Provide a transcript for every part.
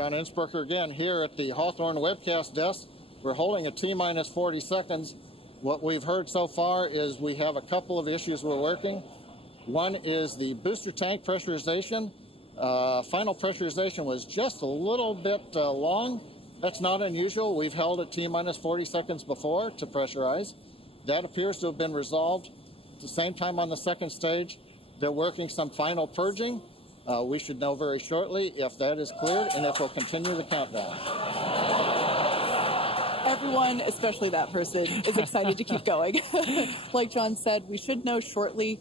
John Innsbrucker again here at the Hawthorne webcast desk. We're holding a T-minus 40 seconds. What we've heard so far is we have a couple of issues we're working. One is the booster tank pressurization. Final pressurization was just a little bit long. That's not unusual. We've held a T-minus 40 seconds before to pressurize. That appears to have been resolved. At the same time on the second stage, they're working some final purging. We should know very shortly if that is cleared and if we'll continue the countdown. Everyone, especially that person, is excited to keep going. Like John said, we should know shortly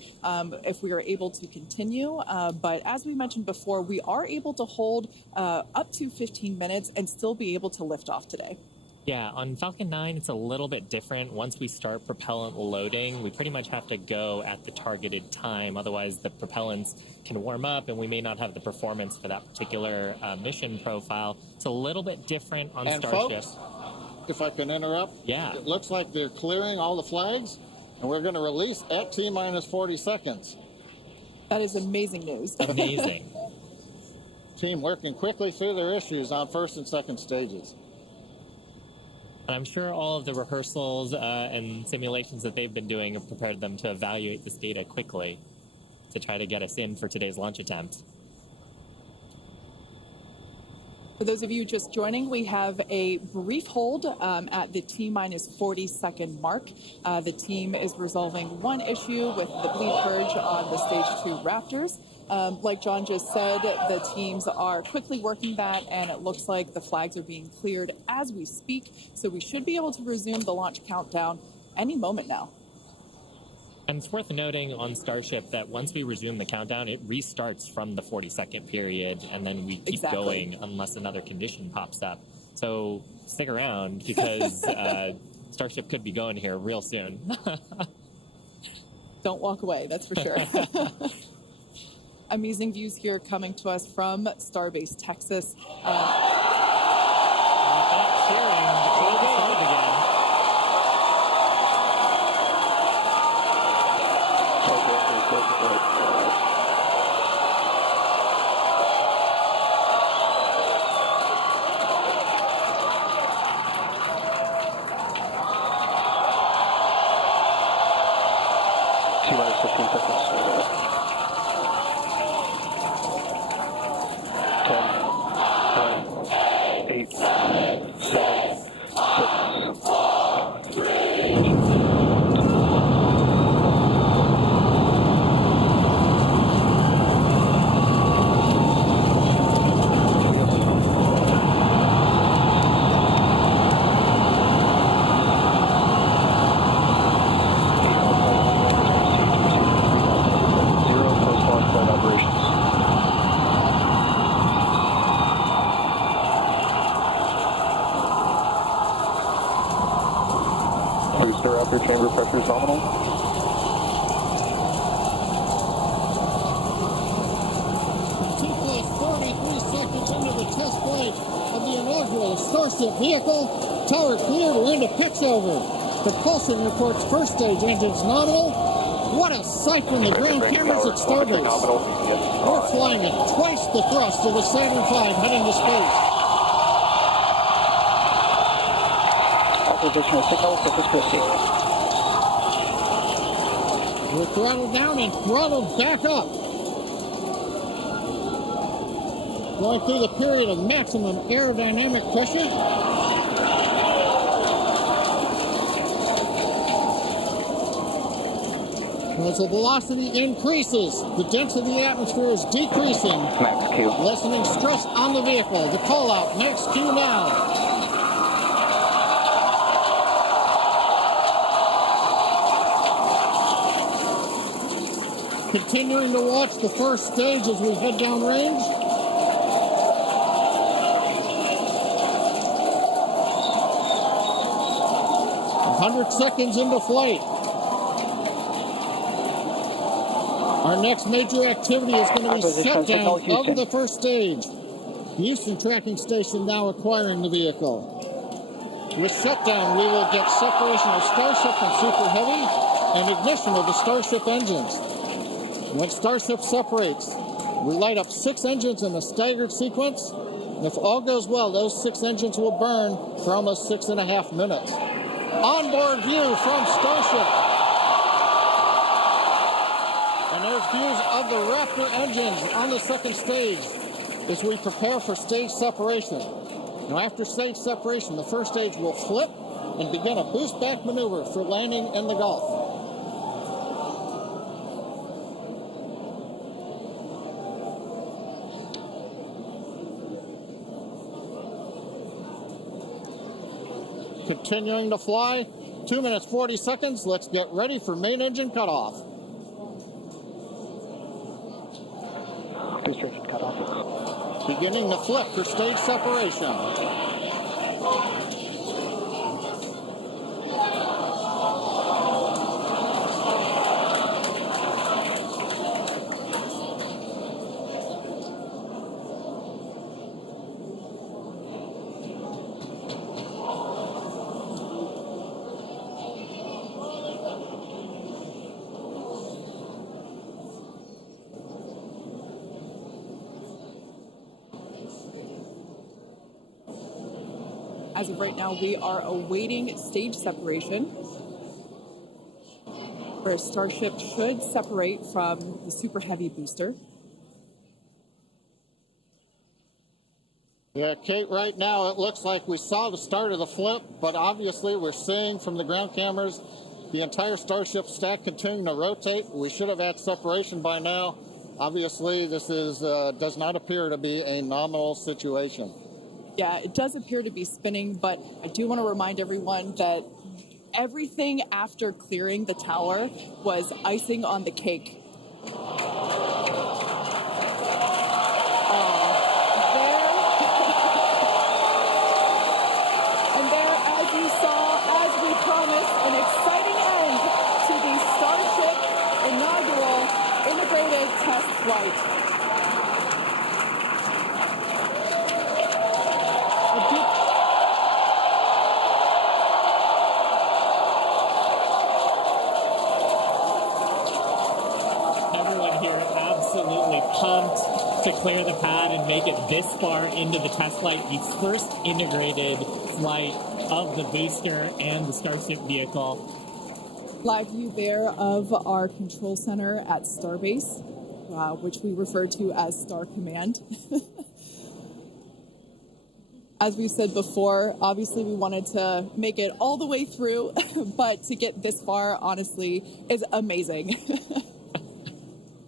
if we are able to continue. But as we mentioned before, we are able to hold up to 15 minutes and still be able to lift off today. Yeah, on Falcon 9, it's a little bit different. Once we start propellant loading, we pretty much have to go at the targeted time. Otherwise, the propellants can warm up, and we may not have the performance for that particular mission profile. It's a little bit different on Starship. Folks, if I can interrupt, yeah, it looks like they're clearing all the flags, and we're going to release at T-minus 40 seconds. That is amazing news. Amazing. Team working quickly through their issues on first and second stages. And I'm sure all of the rehearsals and simulations that they've been doing have prepared them to evaluate this data quickly to try to get us in for today's launch attempt. For those of you just joining, we have a brief hold at the T-minus 40 second mark. The team is resolving one issue with the bleed purge on the Stage 2 Raptors. Like John just said, the teams are quickly working that, and it looks like the flags are being cleared as we speak. So we should be able to resume the launch countdown any moment now. And it's worth noting on Starship that once we resume the countdown, it restarts from the 40-second period, and then we keep going unless another condition pops up. So stick around, because Starship could be going here real soon. Don't walk away, that's for sure. Amazing views here coming to us from Starbase, Texas. T-minus 15 seconds. 10, 9, 8, 7, 6, 5, 3. Booster upper chamber pressure is nominal. +43 seconds into the test flight of the inaugural Starship vehicle. Tower cleared, we're into pitch over. Propulsion reports first stage engines nominal. What a sight from the ground cameras at Starbase. We're flying at twice the thrust of the Saturn V heading to space. Authorization of signal, Corpus Christi. We're throttled down and throttled back up. Going through the period of maximum aerodynamic pressure. As the velocity increases, the density of the atmosphere is decreasing. Max Q. Lessening stress on the vehicle. The call out, max Q now. Continuing to watch the first stage as we head down range. "100 seconds into flight. Our next major activity is going to be shutdown of the first stage. Houston tracking station now acquiring the vehicle. With shutdown, we will get separation of Starship from Super Heavy and ignition of the Starship engines. When Starship separates, we light up 6 engines in a staggered sequence. And if all goes well, those 6 engines will burn for almost 6.5 minutes. Onboard view from Starship. And there's views of the Raptor engines on the second stage as we prepare for stage separation. Now, after stage separation, the first stage will flip and begin a boost back maneuver for landing in the Gulf. Continuing to fly, 2 minutes 40 seconds. Let's get ready for main engine cutoff. Booster engine cutoff. Beginning to flip for stage separation. As of right now, we are awaiting stage separation, where Starship should separate from the Super Heavy booster. Yeah, Kate, right now it looks like we saw the start of the flip, but obviously we're seeing from the ground cameras the entire Starship stack continuing to rotate. We should have had separation by now. Obviously, this is does not appear to be a nominal situation. Yeah, it does appear to be spinning, but I do want to remind everyone that everything after clearing the tower was icing on the cake. And there, as you saw, as we promised, an exciting end to the Starship inaugural integrated test flight. Pumped to clear the pad and make it this far into the test flight, the first integrated flight of the booster and the Starship vehicle. Live view there of our control center at Starbase, which we refer to as Star Command. As we said before, obviously we wanted to make it all the way through, but to get this far, honestly, is amazing.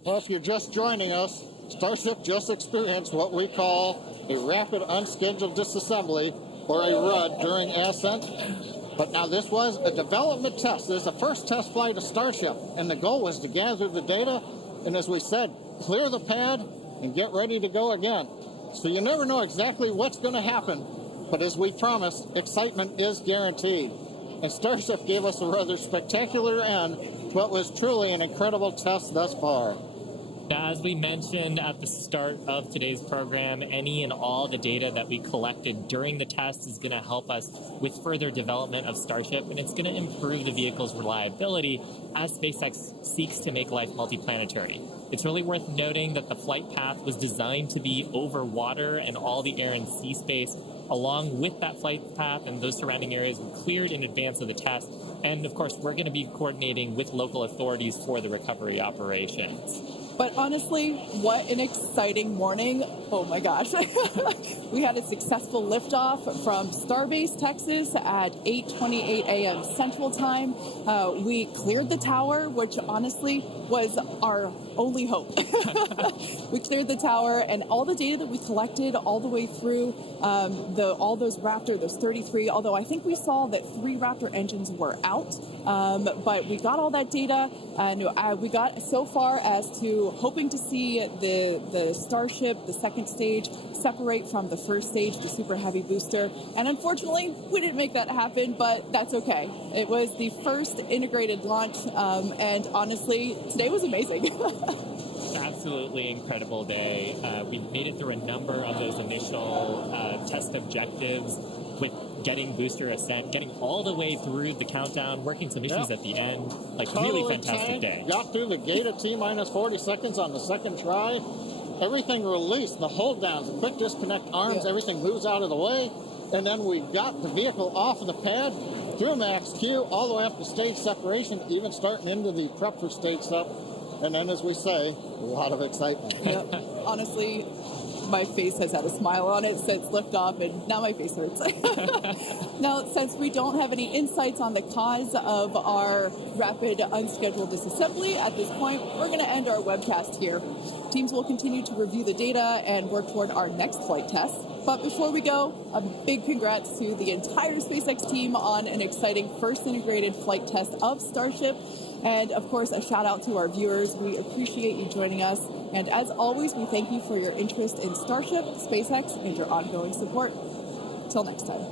Well, if you're just joining us, Starship just experienced what we call a rapid unscheduled disassembly, or a RUD, during ascent. But now this was a development test. This is the first test flight of Starship, and the goal was to gather the data, and as we said, clear the pad and get ready to go again. So you never know exactly what's going to happen, but as we promised, excitement is guaranteed. And Starship gave us a rather spectacular end to what was truly an incredible test thus far. Now, as we mentioned at the start of today's program, any and all the data that we collected during the test is going to help us with further development of Starship, and it's going to improve the vehicle's reliability as SpaceX seeks to make life multiplanetary. It's really worth noting that the flight path was designed to be over water and all the air and sea space. Along with that flight path and those surrounding areas were cleared in advance of the test. And of course, we're going to be coordinating with local authorities for the recovery operations. But honestly, what an exciting morning. Oh my gosh. We had a successful liftoff from Starbase, Texas at 8:28 a.m. Central Time. We cleared the tower, which honestly was our only hope. We cleared the tower, and all the data that we collected all the way through all those Raptor, those 33, although I think we saw that 3 Raptor engines were out. But we got all that data, and we got so far as to hoping to see the Starship, the second stage, separate from the first stage, the Super Heavy booster. And unfortunately, we didn't make that happen, but that's okay. It was the first integrated launch, and honestly, today was amazing. Absolutely incredible day. We made it through a number of those initial test objectives with getting booster ascent, getting all the way through the countdown, working some issues at the end. Like, totally really fantastic tanked, day. Got through the gate at T-minus 40 seconds on the second try. everything released, the hold downs, the quick disconnect arms, everything moves out of the way. And then we got the vehicle off of the pad through max Q all the way up to stage separation, even starting into the prep for stage sep. And then, as we say, a lot of excitement. Yep. Honestly, my face has had a smile on it since liftoff, and now my face hurts. Now, since we don't have any insights on the cause of our rapid unscheduled disassembly at this point, we're going to end our webcast here. Teams will continue to review the data and work toward our next flight test. But before we go, a big congrats to the entire SpaceX team on an exciting first integrated flight test of Starship. And of course, a shout out to our viewers. We appreciate you joining us. And as always, we thank you for your interest in Starship, SpaceX, and your ongoing support. Till next time.